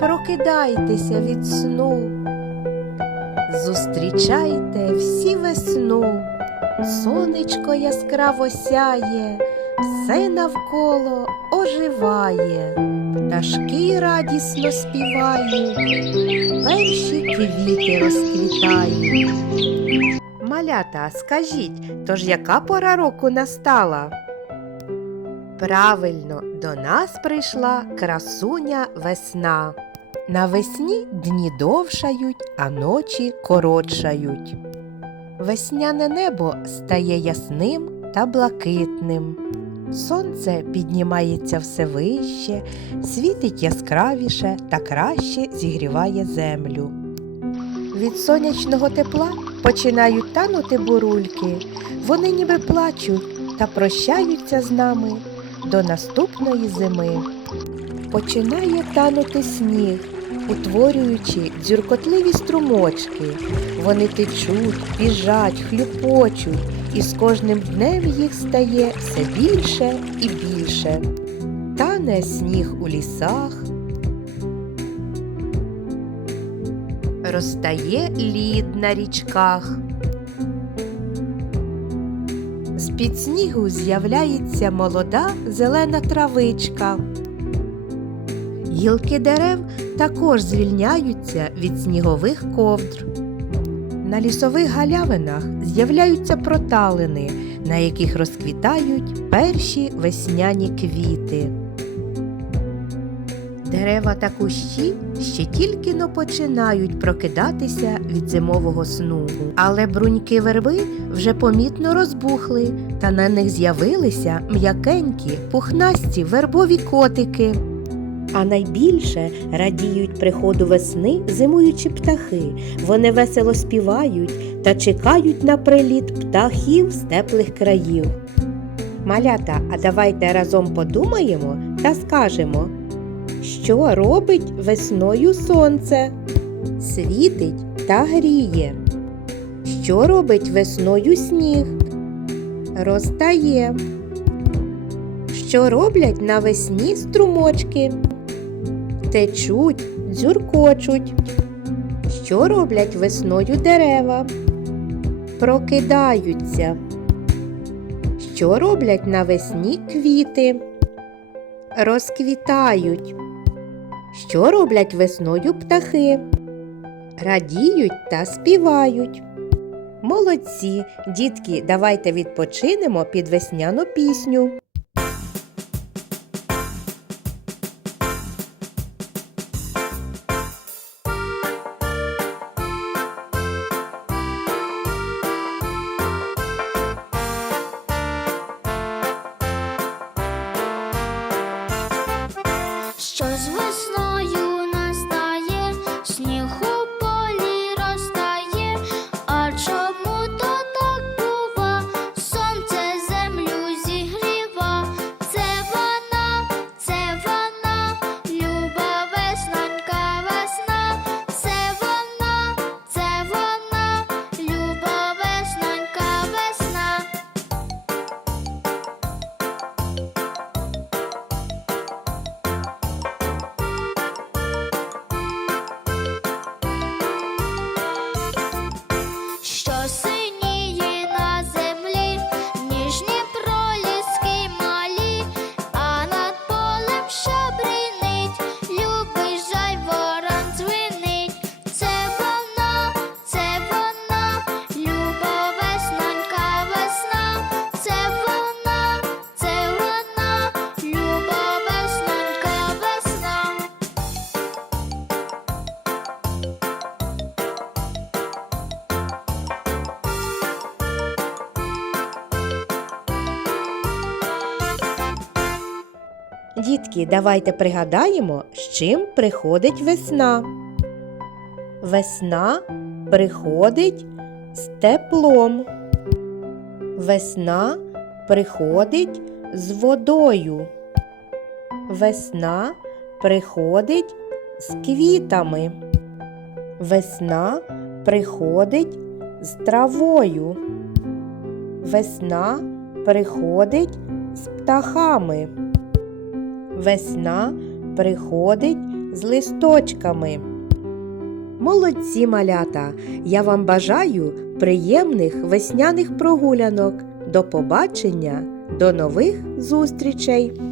прокидайтеся від сну. Зустрічайте всі весну, сонечко яскраво сяє, все навколо оживає, пташки радісно співають, перші квіти розквітають. Малята, скажіть, тож яка пора року настала? Правильно, до нас прийшла красуня весна. Навесні дні довшають, а ночі коротшають. Весняне небо стає ясним та блакитним. Сонце піднімається все вище, світить яскравіше та краще зігріває землю. Від сонячного тепла починають танути бурульки. Вони ніби плачуть та прощаються з нами до наступної зими. Починає танути сніг, утворюючи дзюркотливі струмочки. Вони течуть, біжать, хлюпочуть, і з кожним днем їх стає все більше і більше. Тане сніг у лісах. Розтає лід на річках. З-під снігу з'являється молода зелена травичка. Гілки дерев також звільняються від снігових ковдр. На лісових галявинах з'являються проталини, на яких розквітають перші весняні квіти. Дерева та кущі ще тільки но починають прокидатися від зимового сну, але бруньки верби вже помітно розбухли, та на них з'явилися м'якенькі, пухнасті вербові котики. А найбільше радіють приходу весни зимуючі птахи. Вони весело співають та чекають на приліт птахів з теплих країв. Малята, а давайте разом подумаємо та скажемо, що робить весною сонце? Світить та гріє. Що робить весною сніг? Розтає. Що роблять навесні струмочки? Течуть, дзюркочуть. Що роблять весною дерева? Прокидаються. Що роблять навесні квіти? Розквітають. Що роблять весною птахи? Радіють та співають. Молодці, дітки, давайте відпочинемо під весняну пісню. Що з Дітки, давайте пригадаємо, з чим приходить весна. Весна приходить з теплом. Весна приходить з водою. Весна приходить з квітами. Весна приходить з травою. Весна приходить з птахами. Весна приходить з листочками. Молодці малята! Я вам бажаю приємних весняних прогулянок. До побачення, до нових зустрічей!